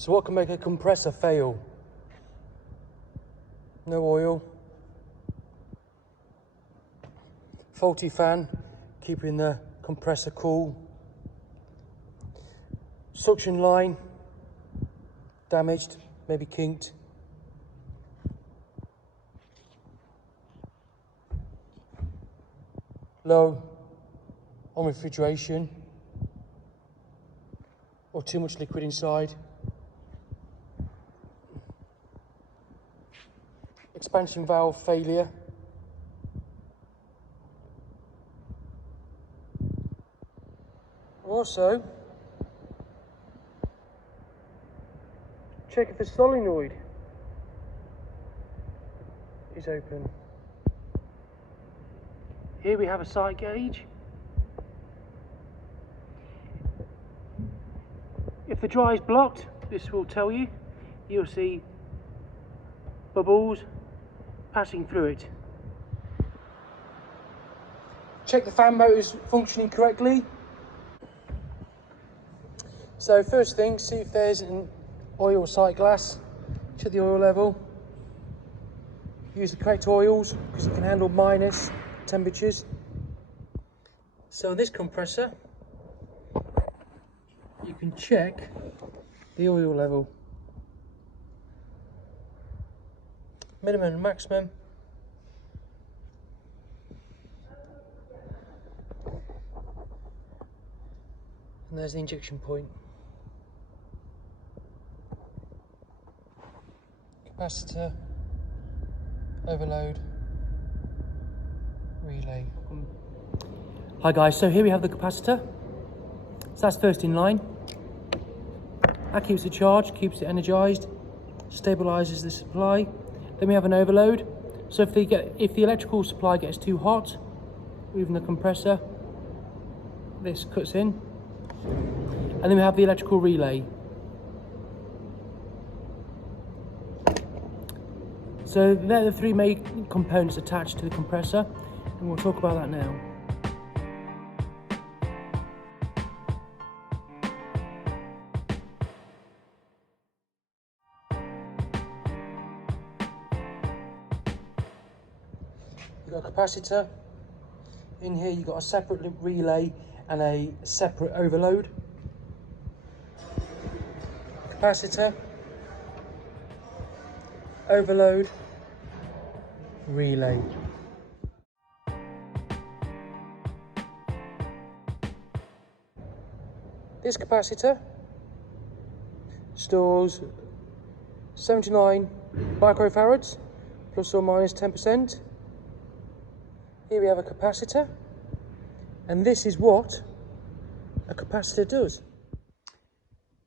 So what can make a compressor fail? No oil, faulty fan keeping the compressor cool, suction line damaged, maybe kinked, low on refrigeration, or too much liquid inside, expansion valve failure, also check if the solenoid is open. Here we have a sight gauge. If the dry is blocked, this will tell you. You'll see bubbles passing through it. Check the fan motors functioning correctly. So first thing, see if there's an oil sight glass. Check the oil level. Use the correct oils because it can handle minus temperatures. So on this compressor, you can check the oil level. Minimum and maximum. And there's the injection point. Capacitor, overload, relay. Hi guys, so here we have the capacitor. So that's first in line. That keeps the charge, keeps it energized, stabilizes the supply. Then we have an overload. So if the electrical supply gets too hot, even the compressor, this cuts in. And then we have the electrical relay. So they're the three main components attached to the compressor, and we'll talk about that now. You've got a capacitor. In here you've got a separate relay and a separate overload. Capacitor, overload, relay. This capacitor stores 79 microfarads, plus or minus 10%. Here we have a capacitor, and this is what a capacitor does.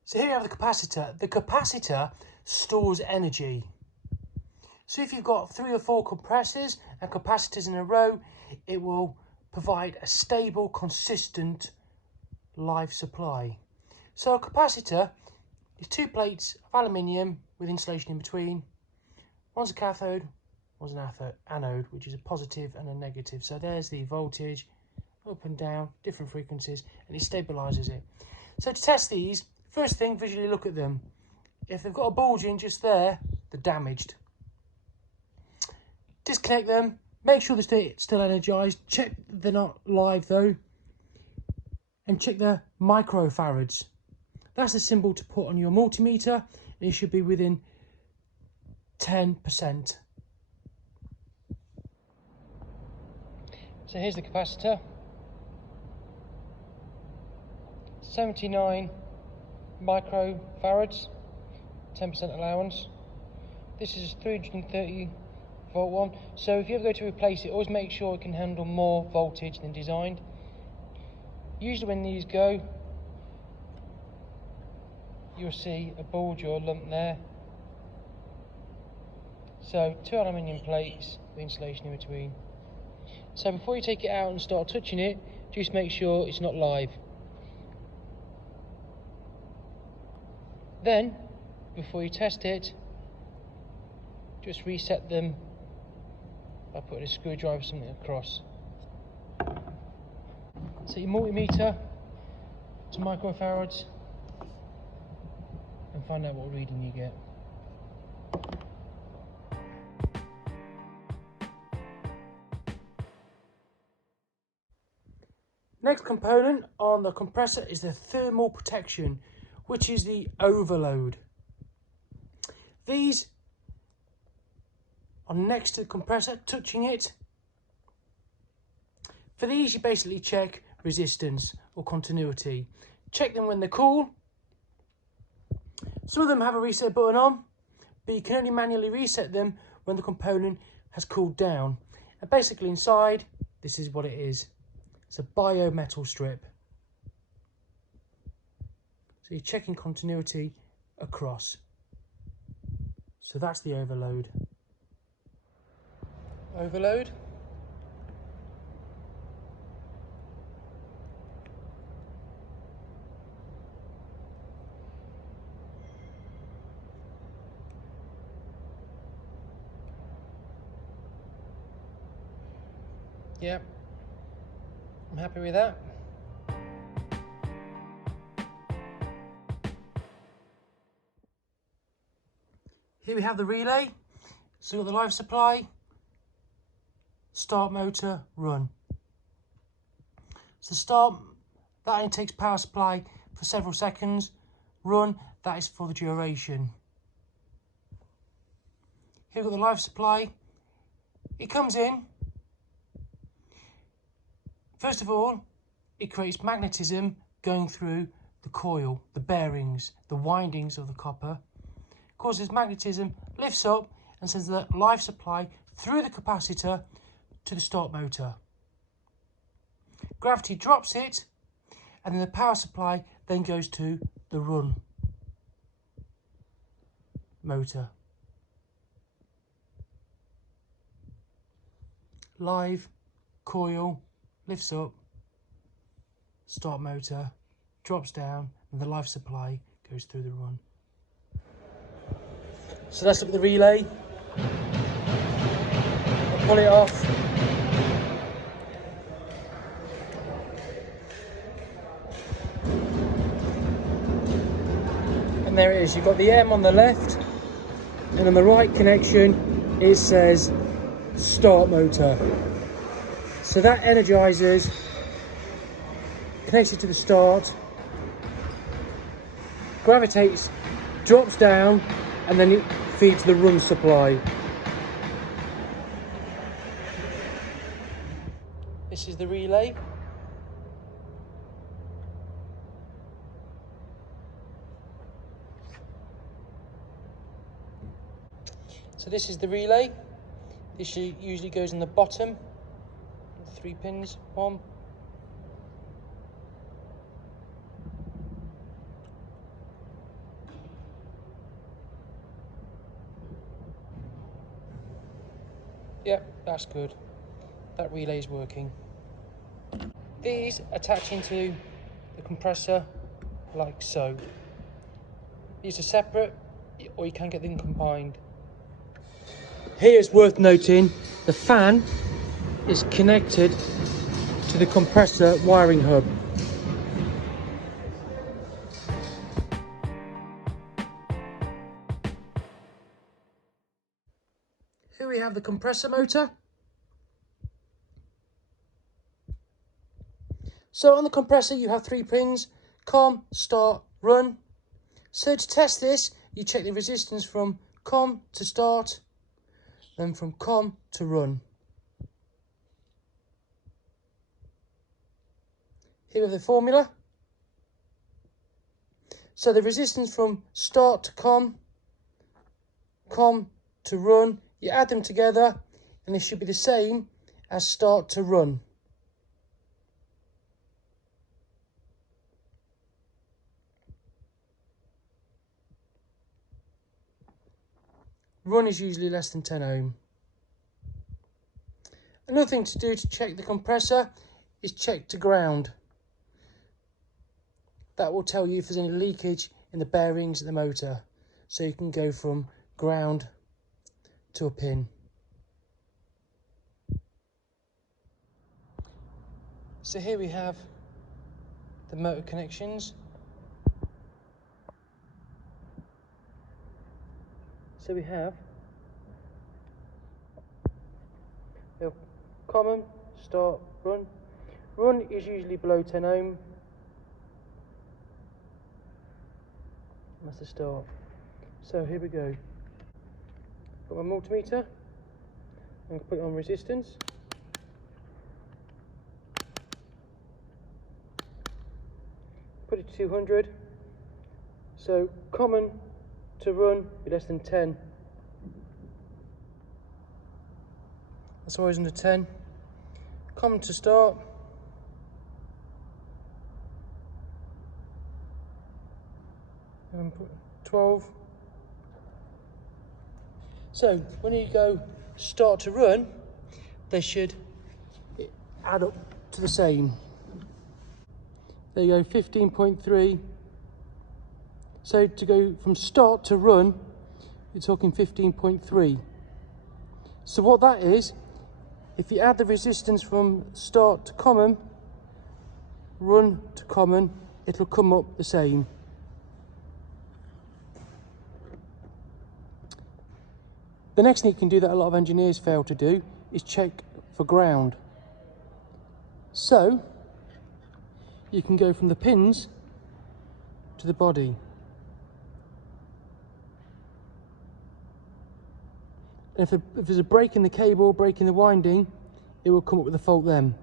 So here we have the capacitor. The capacitor stores energy. So if you've got 3 or 4 compressors and capacitors in a row, it will provide a stable, consistent live supply. So a capacitor is 2 plates of aluminium with insulation in between. One's a cathode, one's an anode, which is a positive and a negative. So there's the voltage, up and down, different frequencies, and it stabilizes it. So to test these, first thing, visually look at them. If they've got a bulging just there, they're damaged. Disconnect them, make sure they're still energized, check they're not live though, and check the microfarads. That's a symbol to put on your multimeter, and it should be within 10%. So here's the capacitor. 79 microfarads, 10% allowance. This is a 330 volt one. So if you ever go to replace it, always make sure it can handle more voltage than designed. Usually when these go, you'll see a bulge or a lump there. So 2 aluminium plates with insulation in between. So before you take it out and start touching it, just make sure it's not live. Then, before you test it, just reset them by putting a screwdriver or something across. Set your multimeter to microfarads and and find out what reading you get. Next component on the compressor is the thermal protection, which is the overload. These are next to the compressor, touching it. For these, you basically check resistance or continuity. Check them when they're cool. Some of them have a reset button on, but you can only manually reset them when the component has cooled down. And basically inside, this is what it is. It's a biometal strip. So you're checking continuity across. So that's the overload. Overload. Yep, I'm happy with that. Here we have the relay. So we've got the live supply, start motor, run. So start, that only takes power supply for several seconds. Run, that is for the duration. Here we've got the live supply. It comes in. First of all, it creates magnetism going through the coil, the bearings, the windings of the copper. Causes magnetism, lifts up and sends the live supply through the capacitor to the start motor. Gravity drops it, and then the power supply then goes to the run motor. Live, coil, lifts up, start motor, drops down, and the live supply goes through the run. So let's look at the relay. I'll pull it off. And there it is. You've got the M on the left, and on the right connection it says start motor. So that energizes, connects it to the start, gravitates, drops down, and then it feeds the run supply. This is the relay. So this is the relay. This usually goes in the bottom. 3 pins, 1. Yep, that's good. That relay is working. These attach into the compressor like so. These are separate, or you can get them combined. Here it's worth noting the fan is connected to the compressor wiring hub. Here we have the compressor motor. So on the compressor you have 3 pins: COM, start, run. So to test this, you check the resistance from COM to start, then from COM to run. Here we have the formula. So the resistance from start to COM to run, you add them together and they should be the same as start to run. Run is usually less than 10 ohm. Another thing to do to check the compressor is check to ground. That will tell you if there's any leakage in the bearings of the motor. So you can go from ground to a pin. So here we have the motor connections. So we have common, start, run. Run is usually below 10 ohm. That's the start. So here we go. Got my multimeter. I'm going to put it on resistance. Put it to 200. So common to run be less than 10. That's always under 10. Common to start. And put 12. So when you go start to run, they should add up to the same. There you go, 15.3. So to go from start to run, you're talking 15.3. So what that is, if you add the resistance from start to common, run to common, it'll come up the same. The next thing you can do that a lot of engineers fail to do is check for ground. So you can go from the pins to the body. And if there's a break in the cable, break in the winding, it will come up with a fault then.